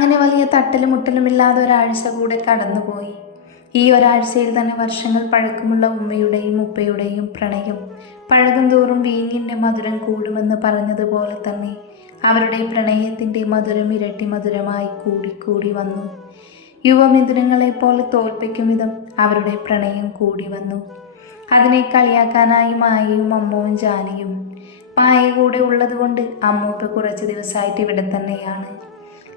അങ്ങനെ വലിയ തട്ടലും മുട്ടലുമില്ലാതെ ഒരാഴ്ച കൂടെ കടന്നുപോയി. ഈ ഒരാഴ്ചയിൽ തന്നെ വർഷങ്ങൾ പഴക്കമുള്ള ഉമ്മയുടെയും ഉപ്പയുടെയും പ്രണയം പഴകും തോറും വീഞ്ഞിന്റെ മധുരം കൂടുമെന്ന് പറഞ്ഞതുപോലെ തന്നെ അവരുടെ പ്രണയത്തിന്റെ മധുരം ഇരട്ടി മധുരമായി കൂടിക്കൂടി വന്നു. യുവമിഥുനങ്ങളെ പോലെ തോൽപ്പിക്കും വിധം അവരുടെ പ്രണയം കൂടി വന്നു. അതിനെ കളിയാക്കാനായി മായയും അമ്മവും ജാനിയും മായ കൂടെ ഉള്ളതുകൊണ്ട് അമ്മൂപ്പ് കുറച്ച് ദിവസമായിട്ട് ഇവിടെ തന്നെയാണ്.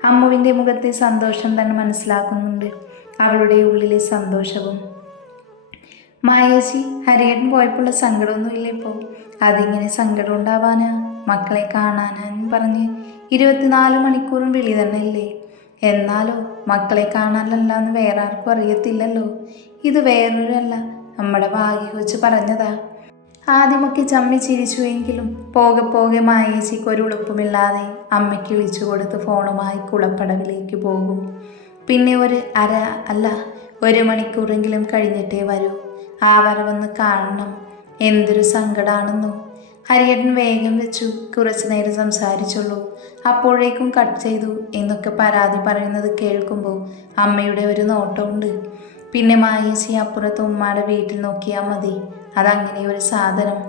അമ്മുവിന്റെ മുഖത്തെ സന്തോഷം തന്നെ മനസ്സിലാക്കുന്നുണ്ട്. അവളുടെ ഉള്ളിലെ സന്തോഷവും. മായേച്ചി ഹരിയേട്ടൻ പോയപ്പോഴുള്ള സങ്കടമൊന്നുമില്ല ഇപ്പോൾ അതിങ്ങനെ സങ്കടം ഉണ്ടാവാനാ മക്കളെ കാണാനാന്ന് പറഞ്ഞ് ഇരുപത്തിനാല് മണിക്കൂറും വിളി തന്നെ ഇല്ലേ? എന്നാലോ മക്കളെ കാണാനല്ല എന്ന് വേറെ ആർക്കും അറിയത്തില്ലല്ലോ. ഇത് വേറൊരല്ല നമ്മുടെ ഭാഗ്യം വെച്ച് പറഞ്ഞതാ. ആദ്യമൊക്കെ ചമ്മി ചിരിച്ചുവെങ്കിലും പോകെ പോകെ മായേച്ചിക്ക് ഒരു ഉളുപ്പുമില്ലാതെ അമ്മയ്ക്ക് വിളിച്ചു കൊടുത്ത് ഫോണുമായി കുളപ്പടവിലേക്ക് പോകും. പിന്നെ ഒരു അര അല്ല ഒരു മണിക്കൂറെങ്കിലും കഴിഞ്ഞിട്ടേ വരൂ. ആ വരവൊന്ന് കാണണം. എന്തൊരു സങ്കടമാണെന്നോ ഹരിയേട്ടൻ വേഗം വെച്ചു. കുറച്ചു നേരം സംസാരിച്ചുള്ളൂ. അപ്പോഴേക്കും കട്ട് ചെയ്തു എന്നൊക്കെ പരാതി പറയുന്നത് കേൾക്കുമ്പോൾ അമ്മയുടെ ഒരു നോട്ടമുണ്ട്. പിന്നെ മായേച്ചി അപ്പുറത്ത് ഉമ്മാടെ വീട്ടിൽ നോക്കിയാൽ മതി. അതങ്ങനെ ഒരു സാധനം.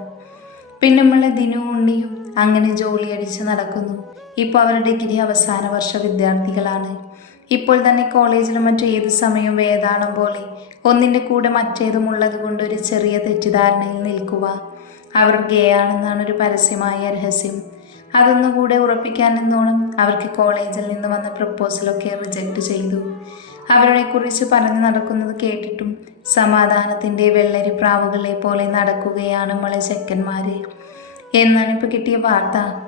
പിന്നെ നമ്മളെ ദിനു ഉണ്ണിയും അങ്ങനെ ജോലി അടിച്ച് നടക്കുന്നു. ഇപ്പോൾ അവർ ഡിഗ്രി അവസാന വർഷ വിദ്യാർത്ഥികളാണ്. ഇപ്പോൾ തന്നെ കോളേജിലും മറ്റു ഏത് സമയവും വേദാളം പോലെ ഒന്നിന്റെ കൂടെ മറ്റേതും ഉള്ളത് കൊണ്ട് ഒരു ചെറിയ തെറ്റിദ്ധാരണയിൽ നിൽക്കുക. അവർ ഗേ ആണെന്നാണ് ഒരു പരസ്യമായ രഹസ്യം. അതൊന്നുകൂടെ ഉറപ്പിക്കാൻ നിന്നോണം അവർക്ക് കോളേജിൽ നിന്ന് വന്ന പ്രപ്പോസലൊക്കെ റിജക്റ്റ് ചെയ്തു. അവരെ കുറിച്ച് പറഞ്ഞു നടക്കുന്നത് കേട്ടിട്ടും സമാധാനത്തിന്റെ വെള്ളരി പ്രാവുകളെ പോലെ നടക്കുകയാണ് നമ്മളെ ചെക്കന്മാര്. എന്നാണ് ഇപ്പോൾ കിട്ടിയ വാർത്ത.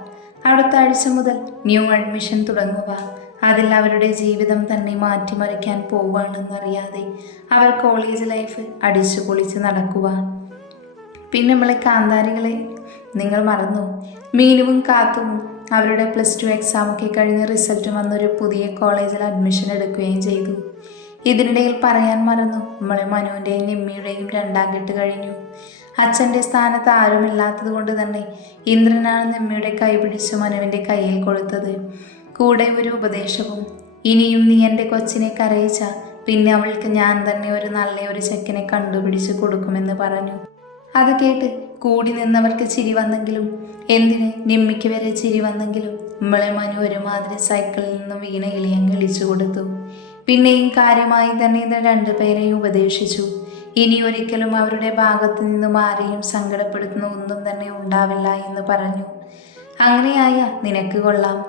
അടുത്ത ആഴ്ച മുതൽ ന്യൂ അഡ്മിഷൻ തുടങ്ങുക. അതിൽ അവരുടെ ജീവിതം തന്നെ മാറ്റിമറിക്കാൻ പോവുകയാണെന്നറിയാതെ അവർ കോളേജ് ലൈഫ് അടിച്ചു പൊളിച്ച് നടക്കുക. പിന്നെ നമ്മളെ കാന്താരികളെ നിങ്ങൾ മറന്നു. മീനുവും കാത്തും അവരുടെ പ്ലസ് ടു എക്സാമൊക്കെ കഴിഞ്ഞ് റിസൾട്ട് വന്നൊരു പുതിയ കോളേജിൽ അഡ്മിഷൻ എടുക്കുകയും ചെയ്തു. ഇതിനിടയിൽ പറയാൻ മറന്നു. നമ്മളെ മനുവിന്റെയും നിമ്മിയുടെയും രണ്ടാം കെട്ട് കഴിഞ്ഞു. അച്ഛന്റെ സ്ഥാനത്ത് ആരുമില്ലാത്തത് കൊണ്ട് തന്നെ ഇന്ദ്രനാണ് നിമ്മിയുടെ കൈ പിടിച്ച് മനുവിന്റെ കയ്യിൽ കൊടുത്തത് കൂടെ ഒരു ഉപദേശവും ഇനിയും നീ എന്റെ കൊച്ചിനെ കരയിച്ച പിന്നെ അവൾക്ക് ഞാൻ തന്നെ ഒരു നല്ല ഒരു ചെക്കനെ കണ്ടുപിടിച്ച് കൊടുക്കുമെന്ന് പറഞ്ഞു. അത് കേട്ട് കൂടി നിന്നവർക്ക് ചിരി വന്നെങ്കിലും? എന്തിന് നിമ്മിക്ക് വരെ ചിരി വന്നെങ്കിലും? നമ്മളെ മനു ഒരുമാതിരി സൈക്കിളിൽ നിന്ന് വീണ ഇളിയം കളിച്ചു കൊടുത്തു. പിന്നെയും കാര്യമായി തന്നെ ഇത് രണ്ടുപേരെയും ഉപദേശിച്ചു. ഇനി ഒരിക്കലും അവരുടെ ഭാഗത്തു നിന്നും ആരെയും സങ്കടപ്പെടുത്തുന്ന ഒന്നും തന്നെ ഉണ്ടാവില്ല എന്ന് പറഞ്ഞു. അങ്ങനെയായ നിനക്ക് കൊള്ളാം.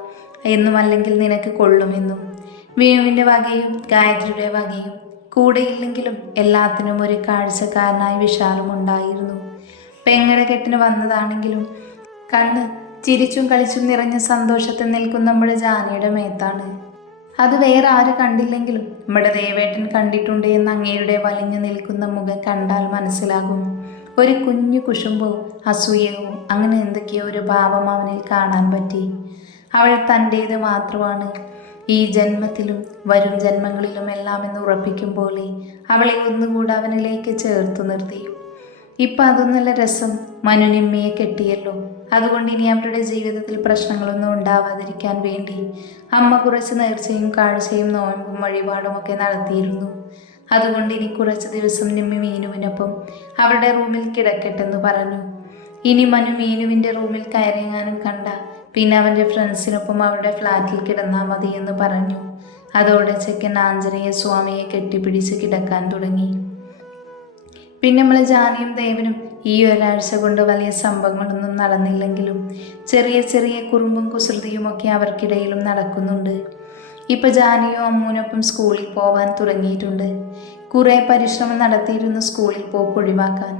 എന്നും അല്ലെങ്കിൽ നിനക്ക് കൊള്ളുമെന്നും. വീണുവിന്റെ വകയും ഗായത്രിയുടെ വകയും കൂടെയില്ലെങ്കിലും എല്ലാത്തിനും ഒരു കാഴ്ചക്കാരനായി വിശാലും ഉണ്ടായിരുന്നു പെങ്ങടെ കെട്ടിന് വന്നതാണെങ്കിലും കണ്ണ് ചിരിച്ചും കളിച്ചും നിറഞ്ഞ സന്തോഷത്തിൽ നിൽക്കുന്ന നമ്മുടെ ജാനിയുടെ മേത്താണ്. അത് വേറെ ആര് കണ്ടില്ലെങ്കിലും നമ്മുടെ ദേവേട്ടൻ കണ്ടിട്ടുണ്ട് എന്ന് അങ്ങേരുടെ വലിഞ്ഞു നിൽക്കുന്ന മുഖം കണ്ടാൽ മനസ്സിലാകും. ഒരു കുഞ്ഞു കുശുമ്പോ അസൂയവും അങ്ങനെ എന്തൊക്കെയോ ഒരു ഭാവം അവനിൽ കാണാൻ പറ്റി. അവൾ തന്റേത് മാത്രമാണ്. ഈ ജന്മത്തിലും വരും ജന്മങ്ങളിലും എല്ലാം എന്ന് ഉറപ്പിക്കും പോലെ അവളെ ഒന്നുകൂടെ അവനിലേക്ക് ചേർത്തു നിർത്തി. ഇപ്പം അതൊന്നല്ല രസം. മനുനിമ്മയെ കെട്ടിയല്ലോ. അതുകൊണ്ട് ഇനി അവരുടെ ജീവിതത്തിൽ പ്രശ്നങ്ങളൊന്നും ഉണ്ടാവാതിരിക്കാൻ വേണ്ടി അമ്മ കുറച്ച് നേർച്ചയും കാഴ്ചയും നോമ്പും വഴിപാടും ഒക്കെ നടത്തിയിരുന്നു. അതുകൊണ്ട് ഇനി കുറച്ച് ദിവസം നിമ്മി മീനുവിനൊപ്പം അവരുടെ റൂമിൽ കിടക്കട്ടെന്ന് പറഞ്ഞു. ഇനി മനു മീനുവിന്റെ റൂമിൽ കയറിയങ്ങാനും കണ്ട പിന്നെ അവന്റെ ഫ്രണ്ട്സിനൊപ്പം അവരുടെ ഫ്ലാറ്റിൽ കിടന്നാൽ മതി എന്ന് പറഞ്ഞു. അതോടെ ചെക്കൻ ആഞ്ജനേയ സ്വാമിയെ കെട്ടിപ്പിടിച്ച് കിടക്കാൻ തുടങ്ങി. പിന്നെ നമ്മൾ ജാനിയും ദേവനും ഈ ഒരാഴ്ച കൊണ്ട് വലിയ സംഭവങ്ങളൊന്നും നടന്നില്ലെങ്കിലും ചെറിയ ചെറിയ കുറുമ്പും കുസൃതിയുമൊക്കെ അവർക്കിടയിലും നടക്കുന്നുണ്ട്. ഇപ്പം ജാനിയും അമ്മൂനൊപ്പം സ്കൂളിൽ പോവാൻ തുടങ്ങിയിട്ടുണ്ട്. കുറേ പരിശ്രമം നടത്തിയിരുന്നു സ്കൂളിൽ പോക്ക് ഒഴിവാക്കാൻ.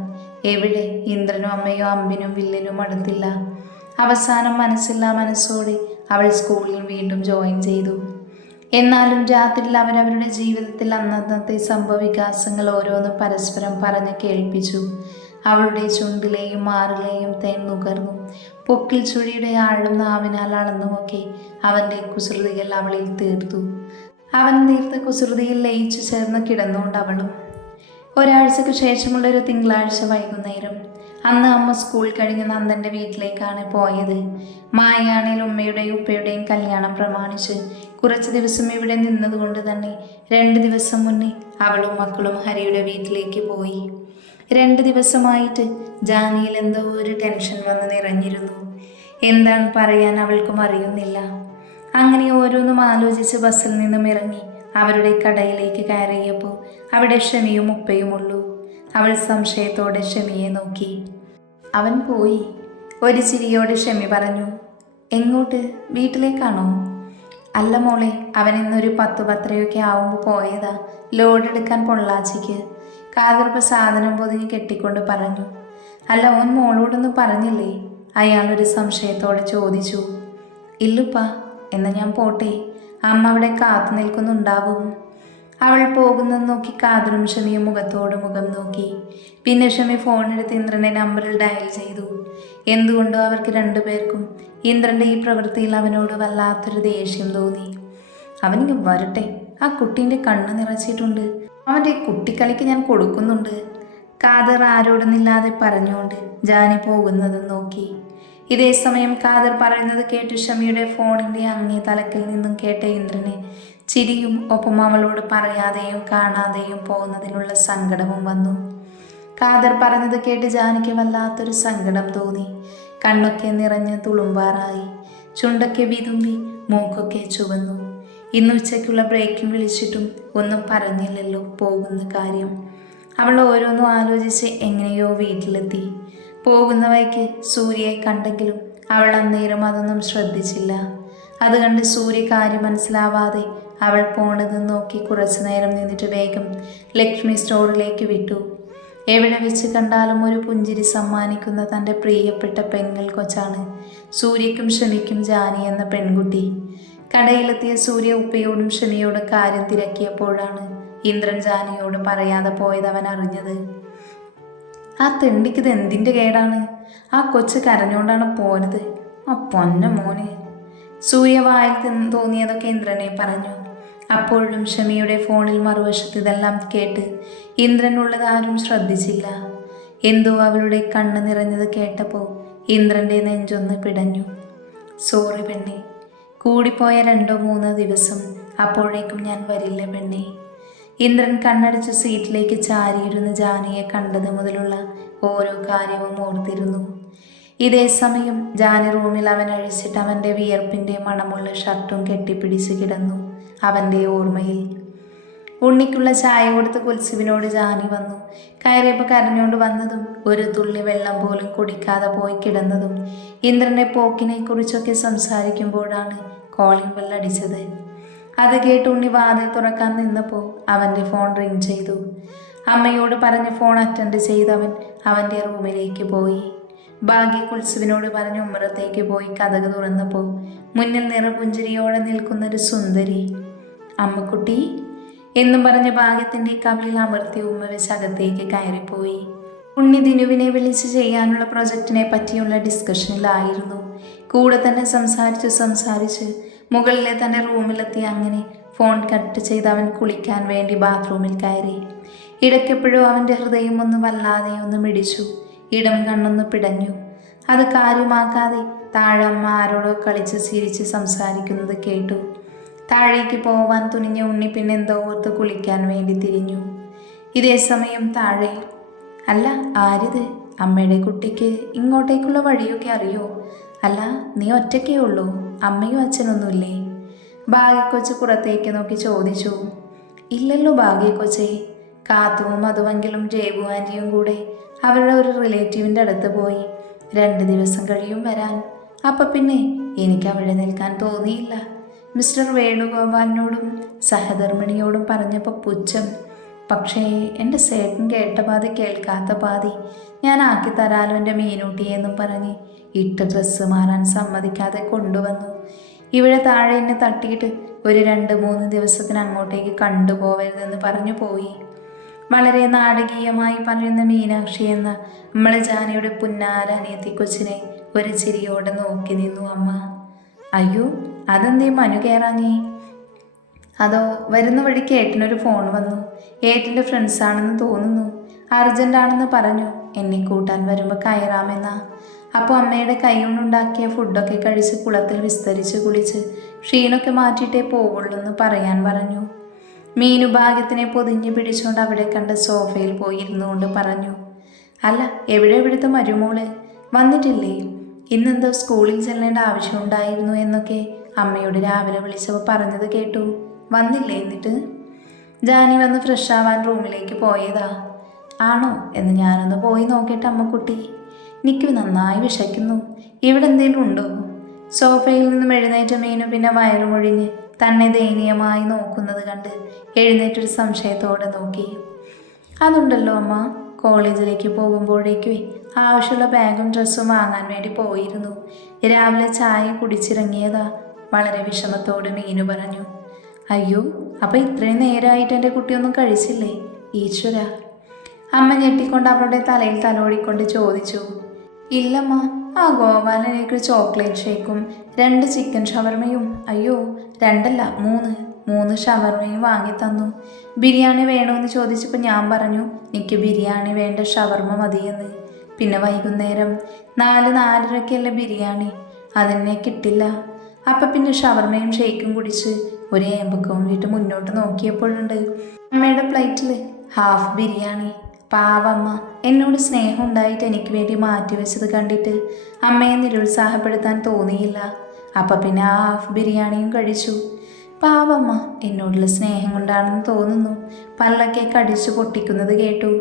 എവിടെ? ഇന്ദ്രനും അമ്മയോ അമ്പിനും വില്ലനും അടുത്തില്ല. അവസാനം മനസ്സില്ലാ മനസ്സോടെ അവൾ സ്കൂളിൽ വീണ്ടും ജോയിൻ ചെയ്തു. എന്നാലും രാത്രിയിൽ അവരവരുടെ ജീവിതത്തിൽ അന്നന്നത്തെ സംഭവവികാസങ്ങൾ ഓരോന്നും പരസ്പരം പറഞ്ഞ് കേൾപ്പിച്ചു. അവളുടെ ചുണ്ടിലെയും മാറിലെയും തേൻ നുകർന്നു. പൊക്കിൽ ചുഴിയുടെ ആഴം നാവിനാൽ അളന്നുമൊക്കെ അവന്റെ കുസൃതികൾ അവളിൽ തീർത്തു. അവൻ തീർത്ത കുസൃതിയിൽ ലയിച്ചു ചേർന്ന് കിടന്നുകൊണ്ട് അവളും. ഒരാഴ്ചയ്ക്ക് ശേഷമുള്ള ഒരു തിങ്കളാഴ്ച വൈകുന്നേരം അന്ന് അമ്മ സ്കൂൾ കഴിഞ്ഞ് നന്ദന്റെ വീട്ടിലേക്കാണ് പോയത്. മായാണേൽ ഉമ്മയുടെയും ഉപ്പയുടെയും കല്യാണം പ്രമാണിച്ച് കുറച്ച് ദിവസം ഇവിടെ നിന്നതുകൊണ്ട് തന്നെ രണ്ട് ദിവസം മുന്നേ അവളും മക്കളും ഹരിയുടെ വീട്ടിലേക്ക് പോയി. രണ്ട് ദിവസമായിട്ട് ജാനിയിൽ എന്തോ ഒരു ടെൻഷൻ വന്ന് നിറഞ്ഞിരുന്നു. എന്താണ് പറയാൻ അവൾക്കും അറിയുന്നില്ല. അങ്ങനെ ഓരോന്നും ആലോചിച്ച് ബസ്സിൽ നിന്നും ഇറങ്ങി അവരുടെ കടയിലേക്ക് കയറിയപ്പോൾ അവിടെ ഷമിയും ഉപ്പയുമുള്ളൂ. അവൾ സംശയത്തോടെ ഷമിയെ നോക്കി. അവൻ പോയി. ഒരു ചിരിയോടെ ഷമി പറഞ്ഞു. എങ്ങോട്ട്? വീട്ടിലേക്കാണോ? അല്ല മോളെ അവൻ ഇന്നൊരു പത്ത് പത്രയൊക്കെ ആവുമ്പോൾ പോയതാ. ലോഡ് എടുക്കാൻ പൊള്ളാച്ചിക്ക്. കാതിർപ്പ് സാധനം പൊതിഞ്ഞ് കെട്ടിക്കൊണ്ട് പറഞ്ഞു. അല്ല ഓൻ മോളോടൊന്നും പറഞ്ഞില്ലേ? അയാൾ ഒരു സംശയത്തോടെ ചോദിച്ചു. ഇല്ലുപ്പ എന്നാൽ ഞാൻ പോട്ടെ. അമ്മ അവിടെ കാത്തു നിൽക്കുന്നുണ്ടാവും. അവൾ പോകുന്നത് നോക്കി കാതറും ഷമിയും മുഖത്തോട് മുഖം നോക്കി. പിന്നെ ഷമി ഫോണെടുത്ത് ഇന്ദ്രന്റെ നമ്പറിൽ ഡയൽ ചെയ്തു. എന്തുകൊണ്ടോ അവർക്ക് രണ്ടുപേർക്കും ഇന്ദ്രന്റെ ഈ പ്രവൃത്തിയിൽ അവനോട് വല്ലാത്തൊരു ദേഷ്യം തോന്നി. അവനിങ്ങ് വരട്ടെ ആ കുട്ടീന്റെ കണ്ണ് നിറച്ചിട്ടുണ്ട്. അവന്റെ കുട്ടിക്കളിക്ക് ഞാൻ കൊടുക്കുന്നുണ്ട്. കാതർ ആരോടുന്നില്ലാതെ പറഞ്ഞുകൊണ്ട് ജാനി പോകുന്നത് നോക്കി. ഇതേ സമയം കാതർ പറയുന്നത് കേട്ട് ഷമിയുടെ ഫോണിന്റെ അങ്ങേ തലക്കിൽ നിന്നും കേട്ട ഇന്ദ്രന് ചിരിയും ഒപ്പം അവളോട് പറയാതെയും കാണാതെയും പോകുന്നതിനുള്ള സങ്കടവും വന്നു. കാദർ പറഞ്ഞത് കേട്ട് ജാനിക്ക് വല്ലാത്തൊരു സങ്കടം തോന്നി. കണ്ണൊക്കെ നിറഞ്ഞ് തുളുമ്പാറായി. ചുണ്ടൊക്കെ വിതുമ്പി മൂക്കൊക്കെ ചുവന്നു. ഇന്ന് ഉച്ചയ്ക്കുള്ള ബ്രേക്കും വിളിച്ചിട്ടും ഒന്നും പറഞ്ഞില്ലല്ലോ പോകുന്ന കാര്യം. അവൾ ഓരോന്നും ആലോചിച്ച് എങ്ങനെയോ വീട്ടിലെത്തി. പോകുന്ന വഴിക്ക് സൂര്യയെ കണ്ടെങ്കിലും അവൾ അന്നേരം അതൊന്നും ശ്രദ്ധിച്ചില്ല. അത് കണ്ട് സൂര്യ കാര്യം മനസ്സിലാവാതെ അവൾ പോണത് നോക്കി കുറച്ചു നേരം നിന്നിട്ട് വേഗം ലക്ഷ്മി സ്റ്റോറിലേക്ക് വിട്ടു. എവിടെ വെച്ച് കണ്ടാലും ഒരു പുഞ്ചിരി സമ്മാനിക്കുന്ന തന്റെ പ്രിയപ്പെട്ട പെങ്ങൾ കൊച്ചാണ്. സൂര്യക്കും ഷമിക്കും ജാനി എന്ന പെൺകുട്ടി. കടയിലെത്തിയ സൂര്യ ഉപ്പയോടും ഷമിയോടും കാര്യം തിരക്കിയപ്പോഴാണ് ഇന്ദ്രൻ ജാനിയോട് പറയാതെ പോയത് അവൻ അറിഞ്ഞത്. ആ തെണ്ടിക്ക് ഇത് എന്തിന്റെ കേടാണ്? ആ കൊച്ച് കരഞ്ഞുകൊണ്ടാണ് പോയത് ആ പൊന്ന മോന്. സൂര്യ വായിൽ തോന്നിയതൊക്കെ ഇന്ദ്രനെ പറഞ്ഞു. അപ്പോഴും ഷമിയുടെ ഫോണിൽ മറുവശത്ത് ഇതെല്ലാം കേട്ട് ഇന്ദ്രനുള്ളത് ആരും ശ്രദ്ധിച്ചില്ല. എന്തോ അവളുടെ കണ്ണ് നിറഞ്ഞത് കേട്ടപ്പോൾ ഇന്ദ്രന്റെ നെഞ്ചൊന്ന് പിടഞ്ഞു. സോറി പെണ്ണെ. കൂടിപ്പോയ രണ്ടോ മൂന്നോ ദിവസം അപ്പോഴേക്കും ഞാൻ വരില്ല പെണ്ണെ. ഇന്ദ്രൻ കണ്ണടിച്ച് സീറ്റിലേക്ക് ചാരിയിരുന്ന് ജാനിയെ കണ്ടത് മുതലുള്ള ഓരോ കാര്യവും ഓർത്തിരുന്നു. ഇതേ സമയം ജാനി റൂമിൽ അവൻ അഴിച്ചിട്ട് അവന്റെ വിയർപ്പിന്റെ മണമുള്ള ഷർട്ടും കെട്ടിപ്പിടിച്ച് കിടന്നു. അവന്റെ ഓർമ്മയിൽ. ഉണ്ണിക്കുള്ള ചായ കൊടുത്ത് കുൽസുവിനോട് ജാനി വന്നു. കയറിയപ്പോൾ കരഞ്ഞുകൊണ്ട് വന്നതും ഒരു തുള്ളി വെള്ളം പോലും കുടിക്കാതെ പോയി കിടന്നതും ഇന്ദ്രന്റെ പോക്കിനെ കുറിച്ചൊക്കെ സംസാരിക്കുമ്പോഴാണ് കോളിംഗ് ബെൽ അത് കേട്ട് ഉണ്ണി വാതിൽ തുറക്കാൻ നിന്നപ്പോൾ അവന്റെ ഫോൺ റിങ് ചെയ്തു. അമ്മയോട് പറഞ്ഞ് ഫോൺ അറ്റൻഡ് ചെയ്തവൻ അവന്റെ റൂമിലേക്ക് പോയി. ഭാഗ്യ കുൽസുവിനോട് പറഞ്ഞ് ഉമ്മറത്തേക്ക് പോയി കഥക് തുറന്നപ്പോൾ മുന്നിൽ നിറപുഞ്ചിരിയോടെ നിൽക്കുന്നൊരു സുന്ദരി അമ്മക്കുട്ടി എന്നും പറഞ്ഞ ഭാഗ്യത്തിന്റെ കവിളിൽ അമർത്തി ഉമ്മ വെച്ച് കയറിപ്പോയി. ഉണ്ണി ദിനുവിനെ വിളിച്ച് ചെയ്യാനുള്ള പ്രൊജക്റ്റിനെ പറ്റിയുള്ള ഡിസ്കഷനിലായിരുന്നു. കൂടെ തന്നെ സംസാരിച്ച് സംസാരിച്ച് മുകളിലെ തന്റെ റൂമിലെത്തി അങ്ങനെ ഫോൺ കട്ട് ചെയ്ത് അവൻ കുളിക്കാൻ വേണ്ടി ബാത്റൂമിൽ കയറി. ഇടയ്ക്കെപ്പോഴും അവന്റെ ഹൃദയം ഒന്ന് വല്ലാതെ ഒന്ന് മിടിച്ചു. ഇടം കണ്ണൊന്ന് പിടഞ്ഞു. അത് കാര്യമാക്കാതെ താഴമ്മ ആരോടോ കളിച്ച് ചിരിച്ച് സംസാരിക്കുന്നത് കേട്ടു. താഴേക്ക് പോവാൻ തുനിഞ്ഞ ഉണ്ണി പിന്നെന്തോ ഓർത്ത് കുളിക്കാൻ വേണ്ടി തിരിഞ്ഞു. ഇതേ സമയം താഴെ അല്ല ആരിത്? അമ്മയുടെ കുട്ടിക്ക് ഇങ്ങോട്ടേക്കുള്ള വഴിയൊക്കെ അറിയോ? അല്ല നീ ഒറ്റയ്ക്കേ ഉള്ളൂ അമ്മയും അച്ഛനൊന്നുമില്ലേ? ഭാഗ്യക്കൊച്ച് പുറത്തേക്ക് നോക്കി ചോദിച്ചു. ഇല്ലല്ലോ ഭാഗ്യക്കൊച്ചേ കാത്തുവും മധുവെങ്കിലും ജേബു ആന്റിയും കൂടെ അവരുടെ ഒരു റിലേറ്റീവിന്റെ അടുത്ത് പോയി. രണ്ട് ദിവസം കഴിയും വരാൻ. അപ്പം പിന്നെ എനിക്ക് അവിടെ നിൽക്കാൻ തോന്നിയില്ല. മിസ്റ്റർ വേണുഗോപാലിനോടും സഹധർമ്മിണിയോടും പറഞ്ഞപ്പോൾ പുച്ഛം. പക്ഷേ എന്റെ സേട്ടൻ കേട്ട പാതി കേൾക്കാത്ത പാതി ഞാൻ ആക്കി തരാലോ എന്റെ മീനൂട്ടിയെന്നും പറഞ്ഞ് ഇട്ട ഡ്രസ്സ് മാറാൻ സമ്മതിക്കാതെ കൊണ്ടുവന്നു. ഇവിടെ താഴെ എന്നെ തട്ടിയിട്ട് ഒരു രണ്ട് മൂന്ന് ദിവസത്തിന് അങ്ങോട്ടേക്ക് കണ്ടുപോവരുതെന്ന് പറഞ്ഞു പോയി. വളരെ നാടകീയമായി പറയുന്ന മീനാക്ഷി എന്ന നമ്മളെ ജാനയുടെ പുന്നാര അനിയത്തി കൊച്ചിനെ ഒരു ചിരിയോടെ നോക്കി നിന്നു അമ്മ. അയ്യോ അതെന്തേ മനു കയറാഞ്ഞേ അതോ വരുന്ന വഴിക്ക് ഏട്ടനൊരു ഫോൺ വന്നു. ഏട്ടന്റെ ഫ്രണ്ട്സാണെന്ന് തോന്നുന്നു. അർജന്റാണെന്ന് പറഞ്ഞു. എന്നെ കൂട്ടാൻ വരുമ്പോൾ കയറാമെന്നാ. അപ്പോൾ അമ്മയുടെ കൈകൊണ്ടുണ്ടാക്കിയ ഫുഡൊക്കെ കഴിച്ച് കുളത്തിൽ വിസ്തരിച്ച് കുളിച്ച് ക്ഷീണൊക്കെ മാറ്റിയിട്ടേ പോവുള്ളൂ എന്ന് പറയാൻ പറഞ്ഞു. മീനുഭാഗ്യത്തിനെ പൊതിഞ്ഞ് പിടിച്ചുകൊണ്ട് അവിടെ കണ്ട് സോഫയിൽ പോയി ഇരുന്നുകൊണ്ട് പറഞ്ഞു. അല്ല എവിടെ എവിടുത്തെ മരുമോൾ? വന്നിട്ടില്ലേ? ഇന്നെന്തോ സ്കൂളിൽ ചെല്ലേണ്ട ആവശ്യമുണ്ടായിരുന്നു എന്നൊക്കെ അമ്മയോട് രാവിലെ വിളിച്ചപ്പോൾ പറഞ്ഞത് കേട്ടു. വന്നില്ലേ എന്നിട്ട്? ജാനി വന്ന് ഫ്രഷ് ആവാൻ റൂമിലേക്ക് പോയതാ. ആണോ? എന്ന് ഞാനൊന്ന് പോയി നോക്കിയിട്ട് അമ്മക്കുട്ടി എനിക്ക് നന്നായി വിശക്കുന്നു. ഇവിടെ എന്തെങ്കിലും ഉണ്ടോ? സോഫയിൽ നിന്നും എഴുന്നേറ്റ മീനു പിന്നെ വയറുമൊഴിഞ്ഞ് തന്നെ ദയനീയമായി നോക്കുന്നത് കണ്ട് എഴുന്നേറ്റൊരു സംശയത്തോടെ നോക്കി. അതുണ്ടല്ലോ അമ്മ കോളേജിലേക്ക് പോകുമ്പോഴേക്കും ആവശ്യമുള്ള ബാഗും ഡ്രസ്സും വാങ്ങാൻ വേണ്ടി പോയിരുന്നു. രാവിലെ ചായ കുടിച്ചിറങ്ങിയതാ. വളരെ വിഷമത്തോടെ മീനു പറഞ്ഞു അയ്യോ അപ്പം ഇത്രയും നേരമായിട്ട് എന്റെ കുട്ടിയൊന്നും കഴിച്ചില്ലേ? ഈശ്വര. അമ്മ ഞെട്ടിക്കൊണ്ട് അവളുടെ തലയിൽ തലോടിക്കൊണ്ട് ചോദിച്ചു ഇല്ലമ്മ ആ ഗോപാലനേക്ക് ചോക്ലേറ്റ് ഷേക്കും രണ്ട് ചിക്കൻ ഷവർമയും അയ്യോ രണ്ടല്ല മൂന്ന് മൂന്ന് ഷവർമയും വാങ്ങി തന്നു. ബിരിയാണി വേണമെന്ന് ചോദിച്ചപ്പോൾ ഞാൻ പറഞ്ഞു എനിക്ക് ബിരിയാണി വേണ്ട ഷവർമ മതിയെന്ന്. പിന്നെ വൈകുന്നേരം നാല് നാലരയ്ക്കല്ലേ ബിരിയാണി അതിനെ കിട്ടില്ല. അപ്പം പിന്നെ ഷവർമയും ഷേക്കും കുടിച്ച് ഒരേ ഏമ്പക്കവും വീട്ട് മുന്നോട്ട് നോക്കിയപ്പോഴുണ്ട്. അമ്മയുടെ പ്ലേറ്റിൽ ഹാഫ് ബിരിയാണി. പാവമ്മ എന്നോട് സ്നേഹം ഉണ്ടായിട്ട് എനിക്ക് വേണ്ടി മാറ്റിവെച്ചത് കണ്ടിട്ട് അമ്മയെ നിരുത്സാഹപ്പെടുത്താൻ തോന്നിയില്ല. അപ്പം പിന്നെ ആ ഹാഫ് ബിരിയാണിയും കഴിച്ചു. പാവമ്മ എന്നോടുള്ള സ്നേഹം കൊണ്ടാണെന്ന് തോന്നുന്നു. പല്ലൊക്കെ കടിച്ചു പൊട്ടിക്കുന്നത് കേട്ടു.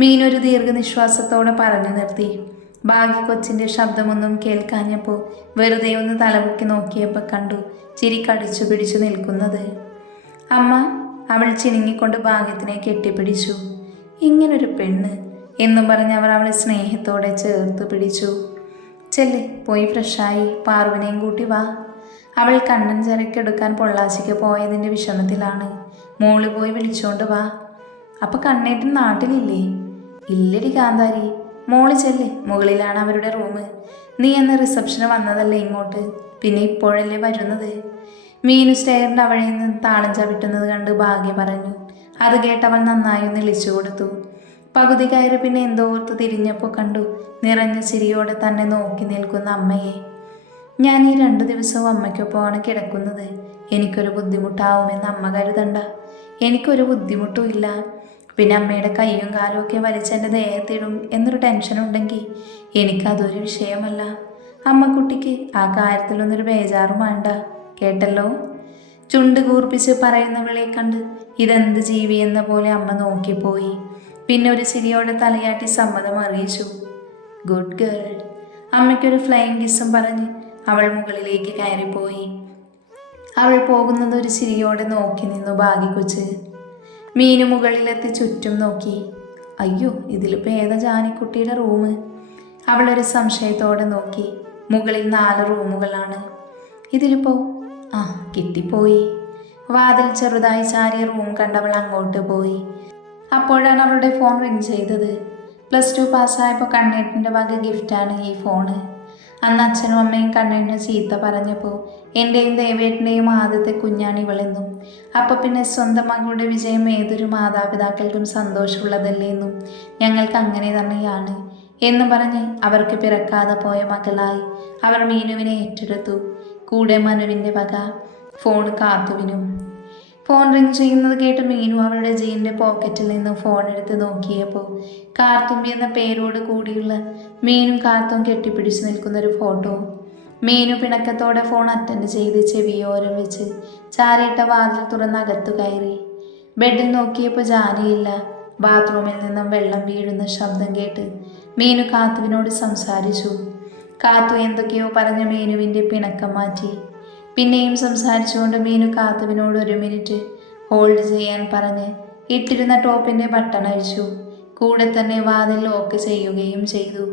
മീനൊരു ദീർഘനിശ്വാസത്തോടെ പറഞ്ഞു നിർത്തി. ഭാഗ്യ കൊച്ചിന്റെ ശബ്ദമൊന്നും കേൾക്കാഞ്ഞപ്പോൾ വെറുതെ ഒന്ന് തലപൊക്കി നോക്കിയപ്പോൾ കണ്ടു ചിരി കടിച്ചു പിടിച്ചു നിൽക്കുന്നത്. അമ്മ അവൾ ചിനുങ്ങിക്കൊണ്ട് ഭാഗ്യത്തിനെ കെട്ടിപ്പിടിച്ചു. ഇങ്ങനൊരു പെണ്ണ് എന്നും പറഞ്ഞ് അവർ അവളെ സ്നേഹത്തോടെ ചേർത്ത് പിടിച്ചു. ചെല്ല് പോയി ഫ്രഷായി പാർവനെയും കൂട്ടി വാ. അവൾ കണ്ണൻ ചരക്കെടുക്കാൻ പൊള്ളാച്ചിക്ക് പോയതിന്റെ വിഷമത്തിലാണ്. മോൾ പോയി വിളിച്ചോണ്ട് വാ. അപ്പൊ കണ്ണേട്ടൻ നാട്ടിലില്ലേ? ഇല്ലടി കാന്താരി മോൾ ചെല്ലേ മുകളിലാണ് അവരുടെ റൂം നീ എന്ന റിസപ്ഷന് വന്നതല്ലേ ഇങ്ങോട്ട്? പിന്നെ ഇപ്പോഴല്ലേ വരുന്നത്? മീനു സ്റ്റെയറിന്റെ അവളിൽ നിന്ന് താളം ചവിട്ടുന്നത് കണ്ട് ഭാഗ്യ പറഞ്ഞു. അത് കേട്ടവൾ നന്നായി ഒന്ന് ഇളിച്ചു കൊടുത്തു. പകുതി കയറി പിന്നെ എന്തോ ഓർത്ത് തിരിഞ്ഞപ്പോൾ കണ്ടു നിറഞ്ഞ ചിരിയോടെ തന്നെ നോക്കി നിൽക്കുന്ന അമ്മയെ. ഞാൻ ഈ രണ്ടു ദിവസവും അമ്മയ്ക്കൊപ്പമാണ് കിടക്കുന്നത്. എനിക്കൊരു ബുദ്ധിമുട്ടാവുമെന്ന് അമ്മ കരുതണ്ട. എനിക്കൊരു ബുദ്ധിമുട്ടും ഇല്ല. പിന്നെ അമ്മയുടെ കൈയും കാലും ഒക്കെ വലിച്ചെന്റെ ദേഹത്തിടും എന്നൊരു ടെൻഷൻ ഉണ്ടെങ്കിൽ എനിക്കതൊരു വിഷയമല്ല. അമ്മക്കുട്ടിക്ക് ആ കാര്യത്തിലൊന്നൊരു ബേജാറും വേണ്ട. കേട്ടല്ലോ? ചുണ്ട് കൂർപ്പിച്ച് പറയുന്നവളെ കണ്ട് ഇതെന്ത് ജീവി എന്ന പോലെ അമ്മ നോക്കിപ്പോയി. പിന്നെ ഒരു ചിരിയോടെ തലയാട്ടി സമ്മതം അറിയിച്ചു. ഗുഡ് ഗേൾ അമ്മയ്ക്കൊരു ഫ്ലൈങ് കിസ്സും പറഞ്ഞ് അവൾ മുകളിലേക്ക് കയറിപ്പോയി. അവൾ പോകുന്നത് ഒരു ചിരിയോടെ നോക്കി നിന്നു ഭാഗ്യക്കൊച്ച്. മീനു മുകളിലെത്തി ചുറ്റും നോക്കി. അയ്യോ ഇതിലിപ്പോൾ ഏതാ ജാനിക്കുട്ടിയുടെ റൂം? അവളൊരു സംശയത്തോടെ നോക്കി. മുകളിൽ നാല് റൂമുകളാണ്. ഇതിലിപ്പോൾ ആ കിട്ടിപ്പോയി. വാതിൽ ചെറുതായി ചാരിയ റൂം കണ്ടവൾ അങ്ങോട്ട് പോയി. അപ്പോഴാണ് അവളുടെ ഫോൺ റിങ് ചെയ്തത്. പ്ലസ് ടു പാസ്സായപ്പോൾ കണ്ണേട്ടിന്റെ വക ഗിഫ്റ്റാണ് ഈ ഫോണ്. അന്ന് അച്ഛനും അമ്മയും കണ്ണിന് ചീത്ത പറഞ്ഞപ്പോൾ എന്റെയും ദേവേട്ടന്റെയും ആദ്യത്തെ കുഞ്ഞാണ് ഇവളെന്നും. അപ്പം പിന്നെ സ്വന്തം മകളുടെ വിജയം ഏതൊരു മാതാപിതാക്കൾക്കും സന്തോഷമുള്ളതല്ലേ എന്നും ഞങ്ങൾക്ക് അങ്ങനെ തന്നെയാണ് എന്ന് പറഞ്ഞ് അവർക്ക് പിറക്കാതെ പോയ മകളായി അവർ മീനുവിനെ ഏറ്റെടുത്തു. കൂടെ മനുവിന്റെ വക ഫോൺ കാത്തുവിനും. ഫോൺ റിങ് ചെയ്യുന്നത് കേട്ട് മീനു അവളുടെ ജീന്റെ പോക്കറ്റിൽ നിന്ന് ഫോൺ എടുത്ത് നോക്കിയപ്പോൾ കാർത്തുമ്പി എന്ന പേരോട് കൂടിയുള്ള മീനും കാർത്തും കെട്ടിപ്പിടിച്ച് നിൽക്കുന്ന ഒരു ഫോട്ടോ മീനു പിണക്കത്തോടെ ഫോൺ അറ്റൻഡ് ചെയ്ത് ചെവിയോരം വെച്ച് ചാരിയിട്ട വാതിൽ തുറന്ന് അകത്തു കയറി. ബെഡിൽ നോക്കിയപ്പോൾ ജാനിയില്ല. ബാത്റൂമിൽ നിന്നും വെള്ളം വീഴുന്ന ശബ്ദം കേട്ട് മീനു കാത്തുവിനോട് സംസാരിച്ചു. കാത്തു എന്തൊക്കെയോ പറഞ്ഞ മീനുവിന്റെ പിണക്കം മാറ്റി. പിന്നെയും സംസാരിച്ചുകൊണ്ട് മീനു കാത്തുവിനോട് ഒരു മിനിറ്റ് ഹോൾഡ് ചെയ്യാൻ പറഞ്ഞ് ഇട്ടിരുന്ന ടോപ്പിന്റെ ബട്ടൺ അഴിച്ചു. കൂടെ തന്നെ വാതിൽ ലോക്ക് ചെയ്യുകയും ചെയ്തു.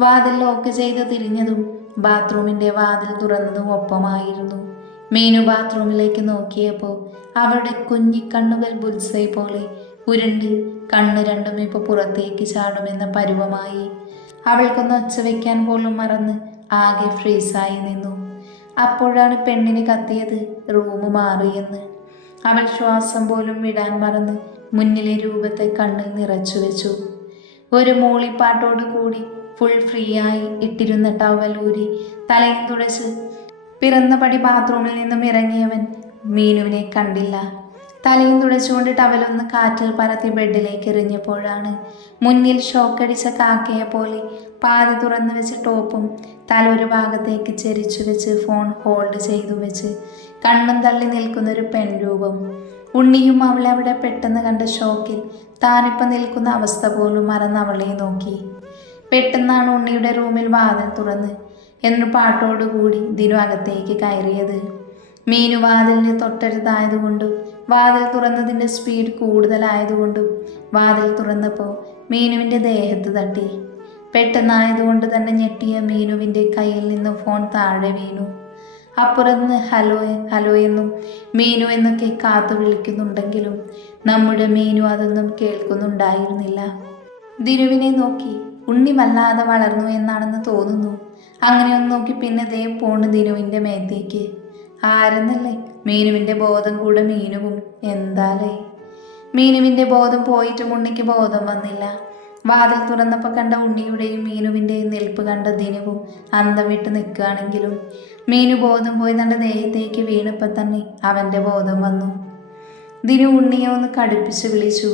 വാതിൽ ലോക്ക് ചെയ്ത് തിരിഞ്ഞതും ബാത്റൂമിന്റെ വാതിൽ തുറന്നതും ഒപ്പമായിരുന്നു. മീനു ബാത്റൂമിലേക്ക് നോക്കിയപ്പോൾ അവളുടെ കുഞ്ഞിക്കണ്ണുകൾ ബുത്സൈ പോലെ ഉരുണ്ട് കണ്ണ് രണ്ടും ഇപ്പോൾ പുറത്തേക്ക് ചാടുമെന്ന പരുവമായി. അവൾക്കൊന്ന് ഒച്ച വയ്ക്കാൻ പോലും മറന്ന് ആകെ ഫ്രീസായി നിന്നു. അപ്പോഴാണ് പെണ്ണിന് കത്തിയത് റൂം മാറിയെന്ന്. അവൾ ശ്വാസം പോലും വിടാൻ മറന്ന് മുന്നിലെ രൂപത്തെ കണ്ണിൽ നിറച്ചു വെച്ചു. ഒരു മൂളിപ്പാട്ടോട് കൂടി ഫുൾ ഫ്രീ ആയി ഇട്ടിരുന്ന ടവൽ ഊരി തലയും തുടച്ച് പിറന്നപടി ബാത്റൂമിൽ നിന്നും ഇറങ്ങിയവൻ മീനുവിനെ കണ്ടില്ല. തലയും തുടച്ചുകൊണ്ട് ടവലൊന്ന് കാറ്റിൽ പറത്തി ബെഡിലേക്ക് എറിഞ്ഞപ്പോഴാണ് മുന്നിൽ ഷോക്കടിച്ച കാക്കയെ പോലെ പാതി തുറന്നു വെച്ച ടോപ്പും തല ഒരു ഭാഗത്തേക്ക് ചെരിച്ചു വെച്ച് ഫോൺ ഹോൾഡ് ചെയ്തു വെച്ച് കണ്ണും തള്ളി നിൽക്കുന്ന ഒരു പെൺരൂപം. ഉണ്ണിയും അവളെ അവിടെ പെട്ടെന്ന് കണ്ട ഷോക്കിൽ താനിപ്പം നിൽക്കുന്ന അവസ്ഥ പോലും മറന്ന് അവളെ നോക്കി. പെട്ടെന്നാണ് ഉണ്ണിയുടെ റൂമിൽ വാതിൽ തുറന്ന് എന്നൊരു പാട്ടോടുകൂടി ദിനു അകത്തേക്ക് കയറിയത്. മീനു വാതിലിന് തൊട്ടടുത്തായതുകൊണ്ടും വാതിൽ തുറന്നതിന്റെ സ്പീഡ് കൂടുതലായതുകൊണ്ടും വാതിൽ തുറന്നപ്പോൾ മീനുവിന്റെ ദേഹത്ത് തട്ടി. പെട്ടെന്നായതുകൊണ്ട് തന്നെ ഞെട്ടിയ മീനുവിന്റെ കയ്യിൽ നിന്ന് ഫോൺ താഴെ വീണു. അപ്പുറന്ന് ഹലോ ഹലോ എന്നും മീനു എന്നൊക്കെ കാത്തു വിളിക്കുന്നുണ്ടെങ്കിലും നമ്മുടെ മീനു അതൊന്നും കേൾക്കുന്നുണ്ടായിരുന്നില്ല. ദിനുവിനെ നോക്കി ഉണ്ണി വല്ലാതെ വളർന്നു എന്നാണെന്ന് തോന്നുന്നു. അങ്ങനെ ഒന്ന് നോക്കി പിന്നെ ദേ പോണ് ദിനുവിന്റെ മേത്തേക്ക്. ആരെന്നല്ലേ? മീനുവിന്റെ ബോധം കൂടെ മീനുവും എന്താലേ? മീനുവിന്റെ ബോധം പോയിട്ടും ഉണ്ണിക്ക് ബോധം വന്നില്ല. വാതിൽ തുറന്നപ്പോൾ കണ്ട ഉണ്ണിയുടെയും മീനുവിന്റെയും നിൽപ്പ് കണ്ട ദിനവും അന്തം വിട്ട് നിൽക്കുകയാണെങ്കിലും മീനു ബോധം പോയി തന്റെ ദേഹത്തേക്ക് വീണപ്പോൾ തന്നെ അവന്റെ ബോധം വന്നു. ദിനു ഉണ്ണിയെ ഒന്ന് കടുപ്പിച്ച് വിളിച്ചു.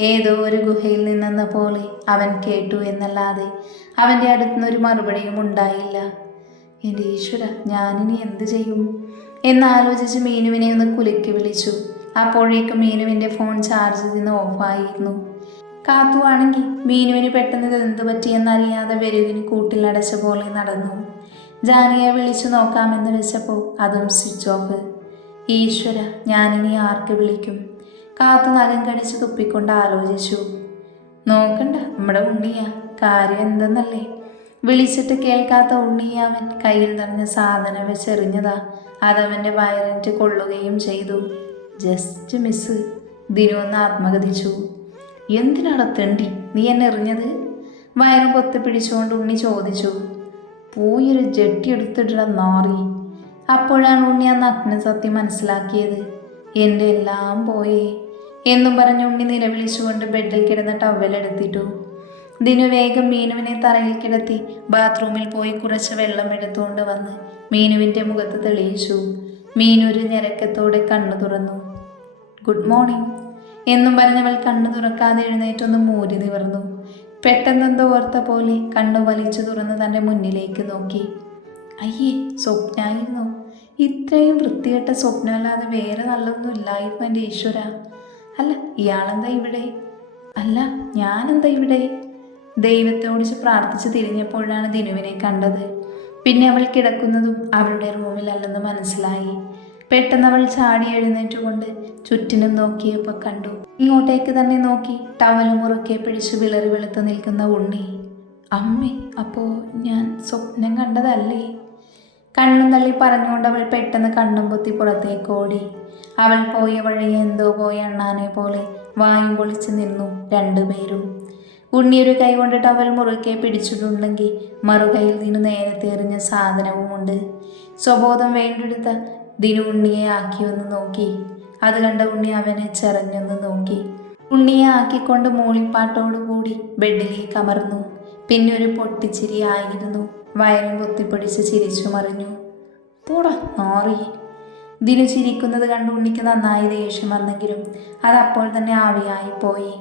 ഏതോ ഒരു ഗുഹയിൽ നിന്നെന്ന പോലെ അവൻ കേട്ടു എന്നല്ലാതെ അവന്റെ അടുത്തുനിന്നൊരു മറുപടിയും ഉണ്ടായില്ല. എന്റെ ഈശ്വര ഞാനിനി എന്ത് ചെയ്യും? എന്നാലോചിച്ച് മീനുവിനെ ഒന്ന് കുലുക്കി വിളിച്ചു. അപ്പോഴേക്കും മീനുവിന്റെ ഫോൺ ചാർജ് നിന്ന് ഓഫായിരുന്നു കാത്തുവാണെങ്കിൽ മീനുവിന് പെട്ടെന്ന് ഇത് എന്ത് പറ്റിയെന്നറിയാതെ വെരുവിന് കൂട്ടിലടച്ച പോലെ നടന്നു. ജാനിയെ വിളിച്ചു നോക്കാമെന്ന് വെച്ചപ്പോൾ അതും സ്വിച്ച് ഓഫ് ഈശ്വര ഞാനിനി ആർക്ക് വിളിക്കും? കാത്തു നഖം കടിച്ച് തുപ്പിക്കൊണ്ട് ആലോചിച്ചു. നോക്കണ്ട നമ്മുടെ ഉണ്ണിയ. കാര്യം എന്തെന്നല്ലേ? വിളിച്ചിട്ട് കേൾക്കാത്ത ഉണ്ണിയെ അവൻ കയ്യിൽ നിറഞ്ഞ സാധനം വെച്ചെറിഞ്ഞതാ അതവന്റെ വയറിറ്റ് കൊള്ളുകയും ചെയ്തു. ജസ്റ്റ് മിസ് ദിനു ഒന്ന് ആത്മഗതിച്ചു. എന്തിനാണ് തെണ്ടി? നീ എന്നെ എറിഞ്ഞത്? വയറും പൊത്തി പിടിച്ചുകൊണ്ട് ഉണ്ണി ചോദിച്ചു. പോയൊരു ജട്ടി എടുത്തിട്ടിട നാറി അപ്പോഴാണ് ഉണ്ണി ആ നഗ്ന സത്യം മനസ്സിലാക്കിയത്. എന്റെ എല്ലാം പോയേ എന്നും പറഞ്ഞ് ഉണ്ണി നിലവിളിച്ചുകൊണ്ട് ബെഡിൽ കിടന്ന ടവലെടുത്തിട്ടു ദിനു വേഗം മീനുവിനെ തറയിൽ കിടത്തി ബാത്റൂമിൽ പോയി കുറച്ച് വെള്ളം എടുത്തുകൊണ്ട് വന്ന് മീനുവിന്റെ മുഖത്ത് തെളിയിച്ചു. മീനൊരു ഞരക്കത്തോടെ കണ്ണു തുറന്നു. Good morning. എന്നും പറഞ്ഞവൾ കണ്ണു തുറക്കാതെ എഴുന്നേറ്റൊന്ന് മൂരി നിവർന്നു. പെട്ടെന്നെന്തോ ഓർത്ത പോലെ കണ്ണു വലിച്ചു തുറന്ന് തന്റെ മുന്നിലേക്ക് നോക്കി. അയ്യേ സ്വപ്നായിരുന്നു. ഇത്രയും വൃത്തികെട്ട സ്വപ്നമല്ലാതെ വേറെ നല്ലതൊന്നും ഇല്ലായിരുന്നു എന്റെ ഈശ്വര. അല്ല ഇയാളെന്താ ഇവിടെ? അല്ല ഞാനെന്താ ഇവിടെ? ദൈവത്തോടിച്ച് പ്രാർത്ഥിച്ച് തിരിഞ്ഞപ്പോഴാണ് ദിനുവിനെ കണ്ടത്. പിന്നെ അവൾ കിടക്കുന്നതും അവളുടെ റൂമിലല്ലെന്ന് മനസ്സിലായി. പെട്ടെന്ന് അവൾ ചാടി എഴുന്നേറ്റുകൊണ്ട് ചുറ്റിനും നോക്കിയപ്പോൾ കണ്ടു. ഇങ്ങോട്ടേക്ക് തന്നെ നോക്കി ടവൽ മുറുക്കെ പിടിച്ച് വിളറി വെളുത്ത് നിൽക്കുന്ന ഉണ്ണി. അമ്മി അപ്പോൾ ഞാൻ സ്വപ്നം കണ്ടതല്ലേ? കണ്ണും തള്ളി പറഞ്ഞുകൊണ്ട് അവൾ പെട്ടെന്ന് കണ്ണും പൊത്തി പുറത്തേക്ക് ഓടി. അവൾ പോയ വഴി എന്തോ പോയ അണ്ണാനെ പോലെ വായും പൊളിച്ച് നിന്നു രണ്ടുപേരും. ഉണ്ണിയൊരു കൈ കൊണ്ട് ടവൽ മുറുകെ പിടിച്ചിട്ടുണ്ടെങ്കിൽ മറുകൈയിൽ നിന്ന് നേരത്തെ എറിഞ്ഞ സാധനവുമുണ്ട്. സ്വബോധം വേണ്ടെടുത്ത ദിനു ഉണ്ണിയെ ആക്കി ഒന്ന് നോക്കി. അത് കണ്ട ഉണ്ണി അവനെ ചെറഞ്ഞൊന്ന് നോക്കി. ഉണ്ണിയെ ആക്കിക്കൊണ്ട് മൂളിപ്പാട്ടോടുകൂടി ബെഡിലേക്ക് അമർന്നു. പിന്നെ ഒരു പൊട്ടിച്ചിരി ആയിരുന്നു. വയറും പൊത്തിപ്പിടിച്ച് ചിരിച്ചു മറിഞ്ഞു. പോടാ നോറി ദിനു ചിരിക്കുന്നത് കണ്ട് ഉണ്ണിക്ക് നന്നായി ദേഷ്യം വന്നെങ്കിലും അത് അപ്പോൾ തന്നെ ആവിയായി പോയി.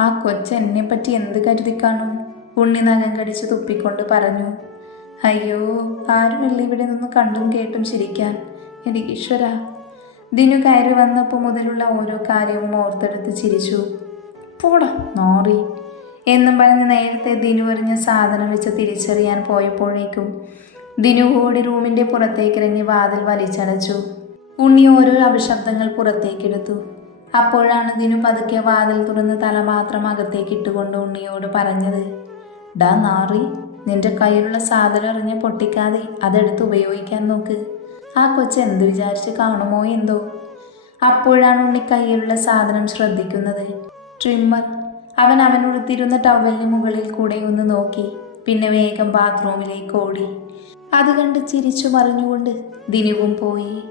ആ കൊച്ച് എന്നെപ്പറ്റി എന്ത് കരുതി കാണും ഉണ്ണി നഖം കടിച്ച് തുപ്പിക്കൊണ്ട് പറഞ്ഞു അയ്യോ ആരുമില്ല ഇവിടെ നിന്ന് കണ്ടും കേട്ടും ചിരിക്കാൻ? എനിക്ക് ഈശ്വര. ദിനു കയറി വന്നപ്പോൾ മുതലുള്ള ഓരോ കാര്യവും ഓർത്തെടുത്ത് ചിരിച്ചു. പോടാ നോറി. എന്നും പറഞ്ഞ് നേരത്തെ ദിനു എറിഞ്ഞ സാധനം വെച്ച് തിരിച്ചറിയാൻ പോയപ്പോഴേക്കും ദിനു ഓടി റൂമിന്റെ പുറത്തേക്കിറങ്ങി വാതിൽ വലിച്ചടച്ചു. ഉണ്ണി ഓരോ അപശബ്ദങ്ങൾ പുറത്തേക്കെടുത്തു. അപ്പോഴാണ് ദിനു പതുക്കെ വാതിൽ തുറന്ന് തല മാത്രം അകത്തേക്ക് ഇട്ടുകൊണ്ട് ഉണ്ണിയോട് പറഞ്ഞത് ഡാ നാറി നിന്റെ കയ്യിലുള്ള സാധനം എറിഞ്ഞ് പൊട്ടിക്കാതെ അതെടുത്ത് ഉപയോഗിക്കാൻ നോക്ക്. ആ കൊച്ച് എന്ത് വിചാരിച്ച് കാണുമോ എന്തോ? അപ്പോഴാണ് ഉണ്ണി കയ്യിലുള്ള സാധനം ശ്രദ്ധിക്കുന്നത്. ട്രിമ്മർ അവൻ അവൻ ഉടുത്തിരുന്ന ടവലിന് മുകളിൽ കൂടെ ഒന്ന് നോക്കി പിന്നെ വേഗം ബാത്റൂമിലേക്ക് ഓടി. അത് കണ്ട് ചിരിച്ചു മറിഞ്ഞുകൊണ്ട് ദിനവും പോയി.